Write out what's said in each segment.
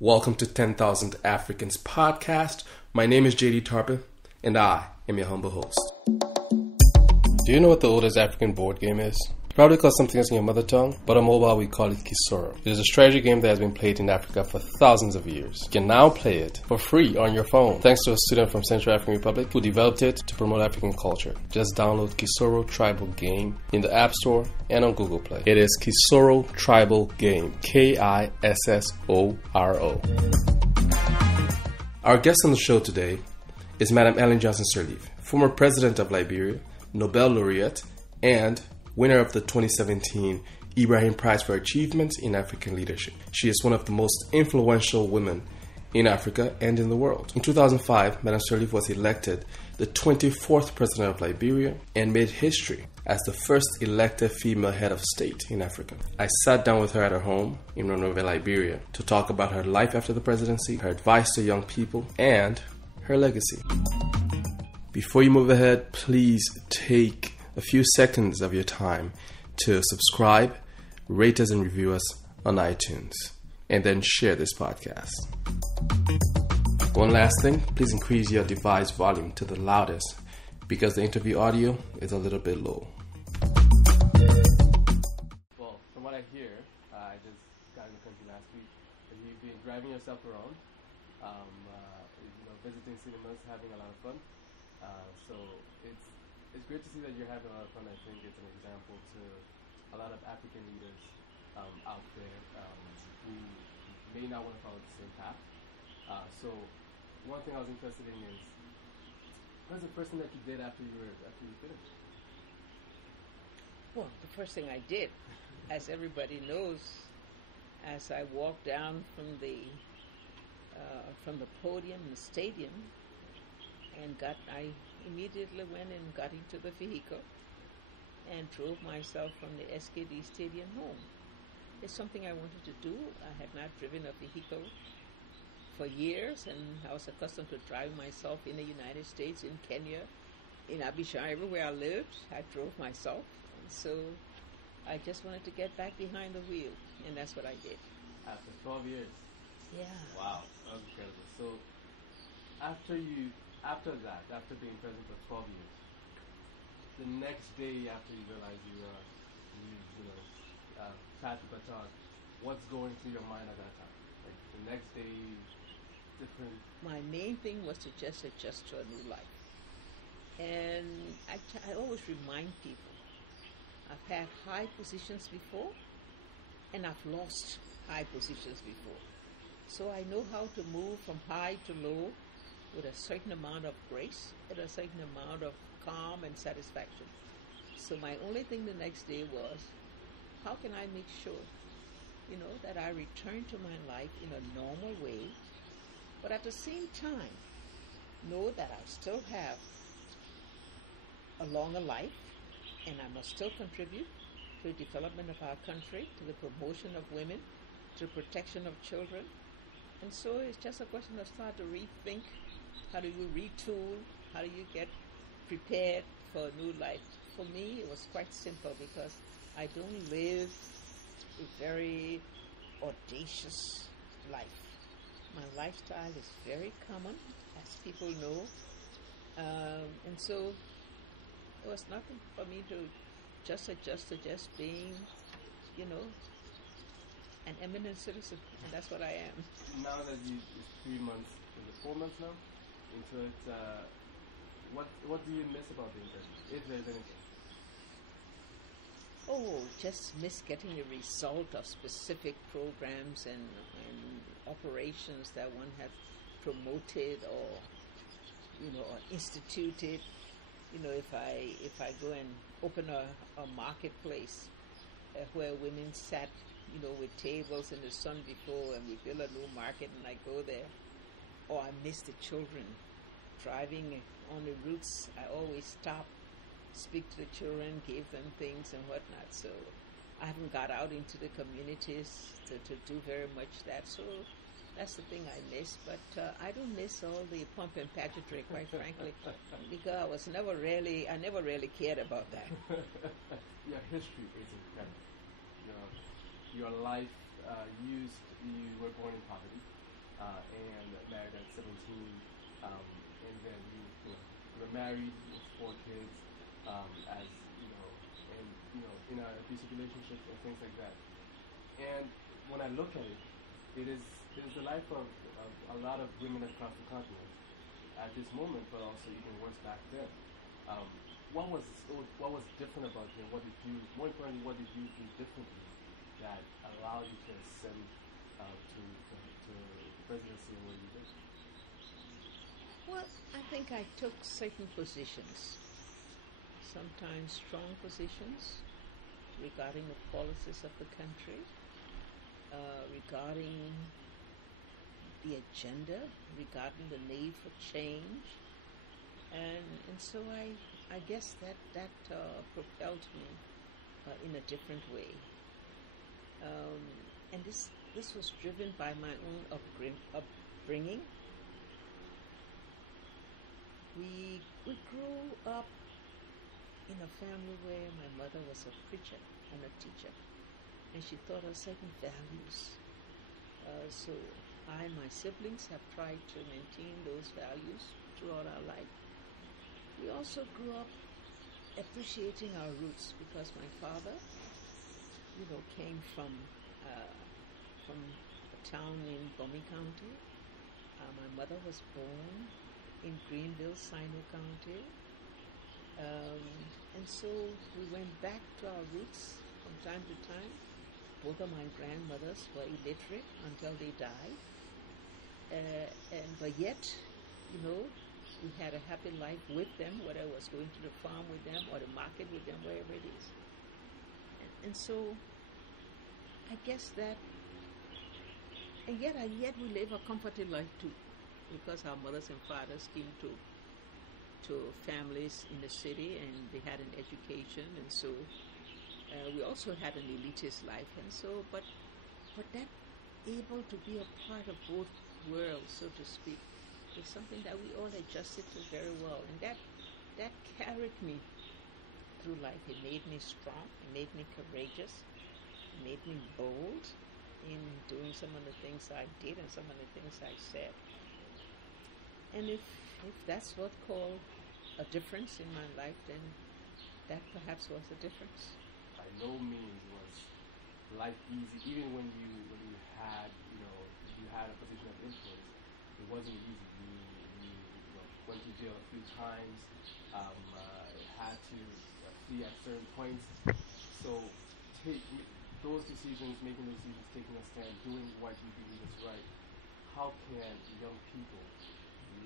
Welcome to 10,000 Africans podcast. My name is JD Tarpin, and I am your humble host. Do you know what the oldest African board game is? Probably called something else in your mother tongue, but on mobile we call it Kisoro. It is a strategy game that has been played in Africa for thousands of years. You can now play it for free on your phone, thanks to a student from Central African Republic who developed it to promote African culture. Just download Kisoro Tribal Game in the App Store and on Google Play. It is Kisoro Tribal Game, K-I-S-S-O-R-O. Our guest on the show today is Madame Ellen Johnson Sirleaf, former president of Liberia, Nobel Laureate, and winner of the 2017 Ibrahim Prize for Achievement in African Leadership. She is one of the most influential women in Africa and in the world. In 2005, Madame Sirleaf was elected the 24th president of Liberia and made history as the first elected female head of state in Africa. I sat down with her at her home in Monrovia, Liberia, to talk about her life after the presidency, her advice to young people, and her legacy. Before you move ahead, please take a few seconds of your time to subscribe, rate us, and review us on iTunes, and then share this podcast. One last thing, please increase your device volume to the loudest because the interview audio is a little bit low. Well, from what I hear, I just got in the country last week, and you've been driving yourself around, visiting cinemas, having a lot of fun. So it's great to see that you're having a lot of fun. I think it's an example to a lot of African leaders out there who may not want to follow the same path. So one thing I was interested in is, what is the first thing that you did after you finished? Well, the first thing I did, as everybody knows, as I walked down from the podium in the stadium, I immediately went and got into the vehicle and drove myself from the SKD Stadium home. It's something I wanted to do. I had not driven a vehicle for years, and I was accustomed to driving myself in the United States, in Kenya, in Abidjan, everywhere I lived. I drove myself, and so I just wanted to get back behind the wheel, and that's what I did. After 12 years? Yeah. Wow, that was incredible. So after being president for 12 years, the next day after you realized you passed the baton, what's going through your mind at that time? Like the next day, different. My main thing was to just adjust to a new life, and I always remind people I've had high positions before, and I've lost high positions before, so I know how to move from high to low with a certain amount of grace and a certain amount of calm and satisfaction. So my only thing the next day was, how can I make sure, that I return to my life in a normal way, but at the same time, know that I still have a longer life, and I must still contribute to the development of our country, to the promotion of women, to the protection of children. And so it's just a question of start to rethink. How do you retool? How do you get prepared for a new life? For me, it was quite simple because I don't live a very audacious life. My lifestyle is very common, as people know. And so it was nothing for me to just adjust to just being, an eminent citizen. And that's what I am. Now that it's 3 months, is it 4 months now? Into it, what do you miss about being president, if there's anything? Oh, just miss getting the result of specific programs and operations that one has promoted or instituted. If I go and open a marketplace where women sat, with tables in the sun before, and we build a new market, and I go there. Or I miss the children. Driving on the routes, I always stop, speak to the children, give them things and whatnot. So I haven't got out into the communities to do very much that. So that's the thing I miss. But I don't miss all the pomp and pageantry, quite frankly, because I never really cared about that. Your history is incredible. Your life, you were born in poverty. and married at 17, and then you were married with 4 kids, as and in an abusive relationship and things like that. And when I look at it, it is the life of a lot of women across the continent at this moment, but also even worse back then. What was different about you? More importantly, what did you do differently that allowed you to ascend to presidency where you did? Well, I think I took certain positions, sometimes strong positions regarding the policies of the country, regarding the agenda, regarding the need for change, and so I guess that propelled me in a different way, and this was driven by my own upbringing. We grew up in a family where my mother was a preacher and a teacher, and she taught us certain values. So I and my siblings have tried to maintain those values throughout our life. We also grew up appreciating our roots because my father, came from a town in Bomi County. My mother was born in Greenville, Sino County. And so we went back to our roots from time to time. Both of my grandmothers were illiterate until they died. But yet, we had a happy life with them, whether I was going to the farm with them or the market with them, wherever it is. And so I guess that, and yet we live a comfortable life too, because our mothers and fathers came to families in the city and they had an education, and so we also had an elitist life, and so but that able to be a part of both worlds, so to speak, is something that we all adjusted to very well, and that carried me through life. It made me strong, it made me courageous, it made me bold in doing some of the things I did and some of the things I said. And if that's what called a difference in my life, then that perhaps was a difference. By no means was life easy. Even when you had you had a position of influence, it wasn't easy. You went to jail a few times. Had to flee at certain points. So those decisions, taking a stand, doing what you believe is right. How can young people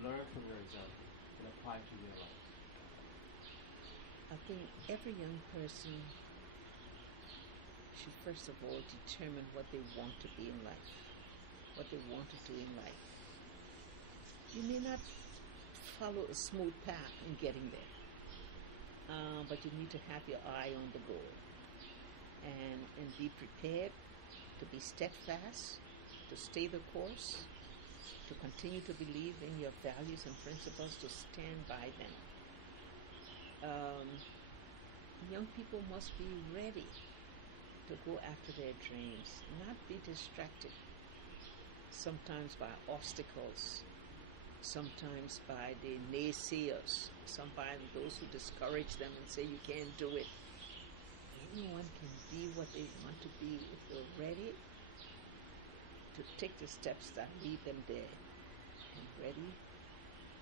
learn from your example and apply to their lives? I think every young person should first of all determine what they want to be in life, what they want to do in life. You may not follow a smooth path in getting there, but you need to have your eye on the goal and be prepared to be steadfast, to stay the course, to continue to believe in your values and principles, to stand by them. Young people must be ready to go after their dreams, not be distracted, sometimes by obstacles, sometimes by the naysayers, sometimes those who discourage them and say you can't do it. Anyone can be what they want to be if they're ready to take the steps that lead them there, and ready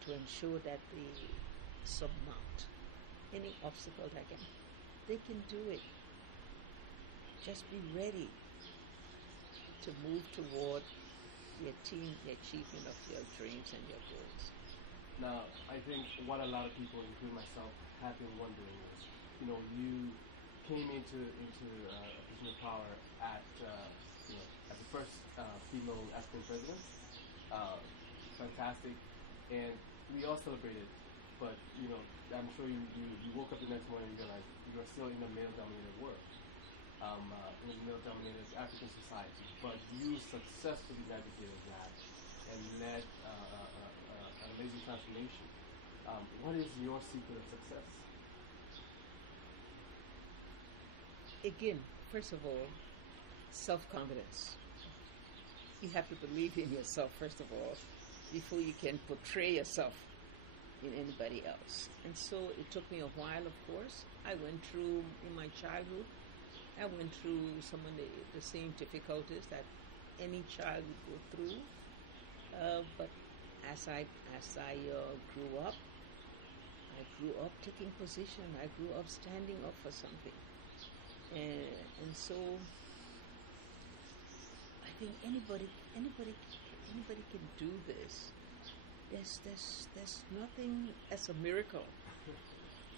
to ensure that they surmount any obstacle they can do it. Just be ready to move toward the achievement of your dreams and your goals. Now, I think what a lot of people, including myself, have been wondering is, you came into a position of power at the first female African president. Fantastic, and we all celebrated. But I'm sure you woke up the next morning and realized you are still in a male-dominated world, in a male-dominated African society. But you successfully navigated that and led an amazing transformation. What is your secret of success? Again, first of all, self-confidence. you have to believe in yourself, first of all, before you can portray yourself in anybody else. And so it took me a while, of course. I went through, in my childhood, I went through some of the same difficulties that any child would go through. But as I grew up, I grew up taking position. I grew up standing up for something. And so I think anybody can do this. There's nothing as a miracle,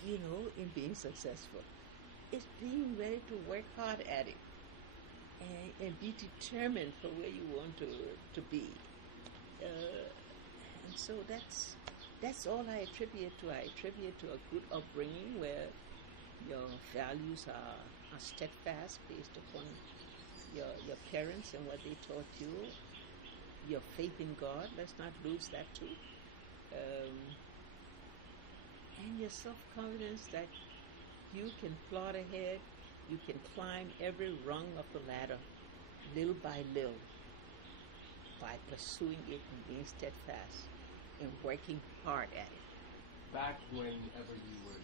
in being successful. It's being ready to work hard at it and be determined for where you want to be. And so that's all I attribute to. I attribute to a good upbringing where your values are steadfast based upon your parents and what they taught you. Your faith in God, let's not lose that too. And your self-confidence that you can plod ahead, you can climb every rung of the ladder, little by little, by pursuing it and being steadfast and working hard at it. Back whenever you were,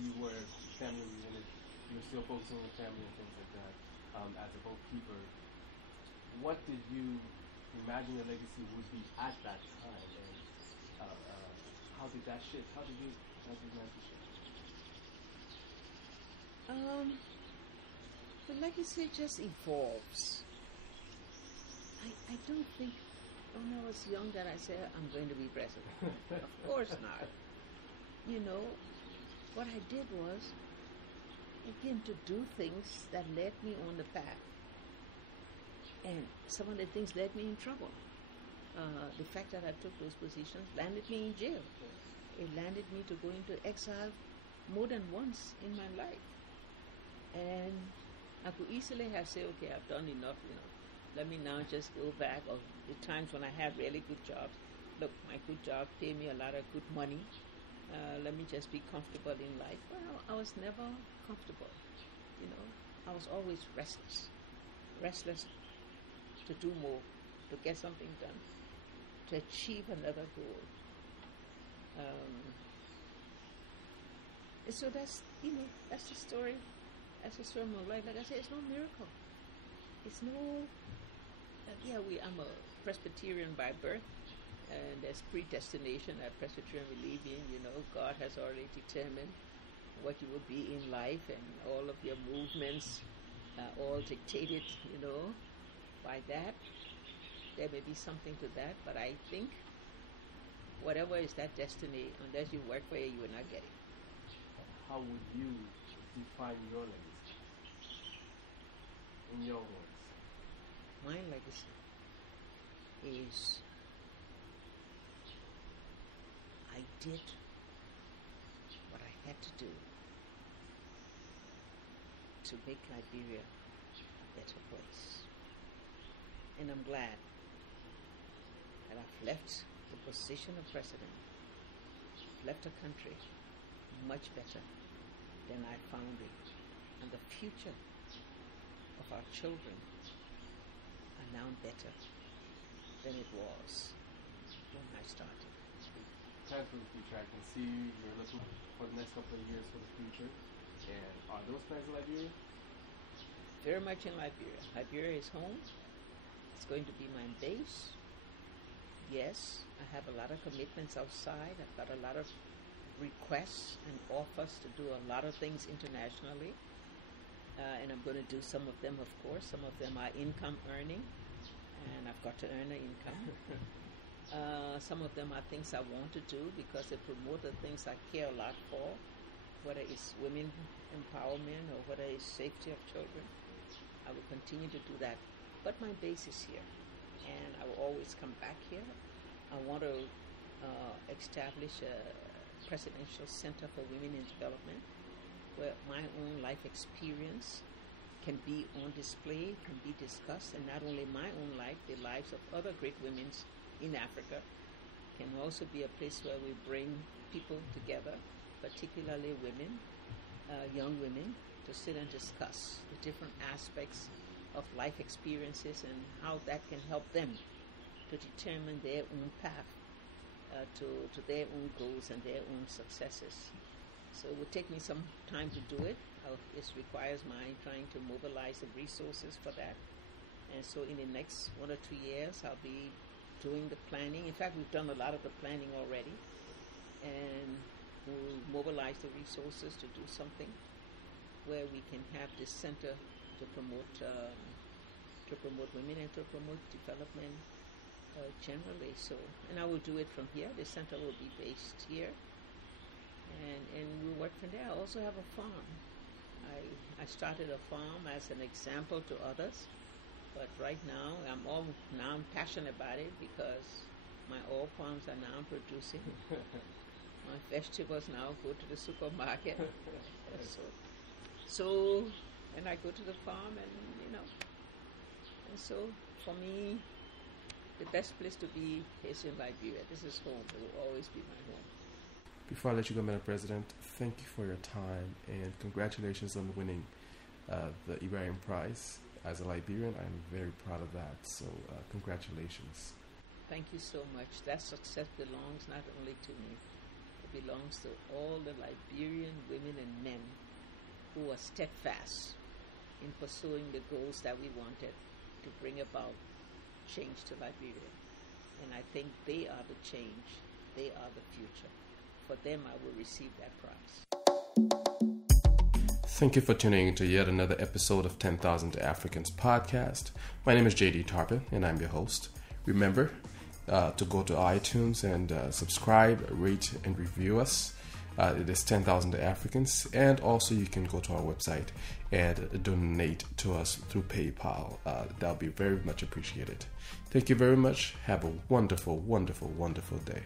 you were family oriented, you were still focusing on family and things like that. As a bookkeeper, what did you imagine your legacy would be at that time, and how did that shift? How did you manage to shift? The legacy just evolves. I don't think when I was young that I said I'm going to be president. Of course not. What I did was I began to do things that led me on the path. And some of the things led me in trouble. The fact that I took those positions landed me in jail. It landed me to go into exile more than once in my life. And I could easily have said, okay, I've done enough, Let me now just go back. Or the times when I had really good jobs. Look, my good job paid me a lot of good money. Let me just be comfortable in life. Well, I was never comfortable. I was always restless. Restless to do more, to get something done, to achieve another goal. And so that's the story. That's the story of my life. Like I said, it's no miracle. It's no. I'm a Presbyterian by birth, and there's predestination that Presbyterian believe in. God has already determined what you will be in life, and all of your movements are all dictated, by that. There may be something to that, but I think whatever is that destiny, unless you work for it, you will not get it. How would you define your legacy? In your words. My legacy is I did what I had to do to make Liberia a better place. And I'm glad that I've left the position of president, left a country much better than I found it. And the future of our children are now better than it was when I started. Plans for the future. I can see you're looking for the next couple of years for the future. And are those plans in Liberia? Very much in Liberia. Liberia is home. It's going to be my base. Yes, I have a lot of commitments outside. I've got a lot of requests and offers to do a lot of things internationally. And I'm going to do some of them, of course. Some of them are income earning, and I've got to earn an income. Some of them are things I want to do because they promote the things I care a lot for, whether it's women empowerment or whether it's safety of children. I will continue to do that. But my base is here, and I will always come back here. I want to establish a presidential center for women in development, where my own life experience can be on display, can be discussed, and not only my own life, the lives of other great women in Africa can also be a place where we bring people together, particularly women, young women, to sit and discuss the different aspects of life experiences and how that can help them to determine their own path to their own goals and their own successes. So it would take me some time to do it. It requires my trying to mobilize the resources for that. And so in the next 1 or 2 years, I'll be doing the planning. In fact, we've done a lot of the planning already. And we'll mobilize the resources to do something where we can have this center to promote women and to promote development generally. So, and I will do it from here. The center will be based here, and we'll work from there. I also have a farm. I started a farm as an example to others, but right now I'm passionate about it because my oil palms are now producing. My vegetables now go to the supermarket. So, and I go to the farm, and and so for me, the best place to be is in Liberia. This is home. It will always be my home. Before I let you go, Madam President, thank you for your time and congratulations on winning the Ibrahim Prize. As a Liberian, I'm very proud of that. So congratulations. Thank you so much. That success belongs not only to me, it belongs to all the Liberian women and men who are steadfast in pursuing the goals that we wanted to bring about change to Liberia. And I think they are the change. They are the future. For them, I will receive that prize. Thank you for tuning into yet another episode of 10,000 Africans podcast. My name is JD Tarpin, and I'm your host. Remember to go to iTunes and subscribe, rate, and review us. It is 10,000 Africans, and also you can go to our website and donate to us through PayPal. That'll be very much appreciated. Thank you very much. Have a wonderful, wonderful, wonderful day.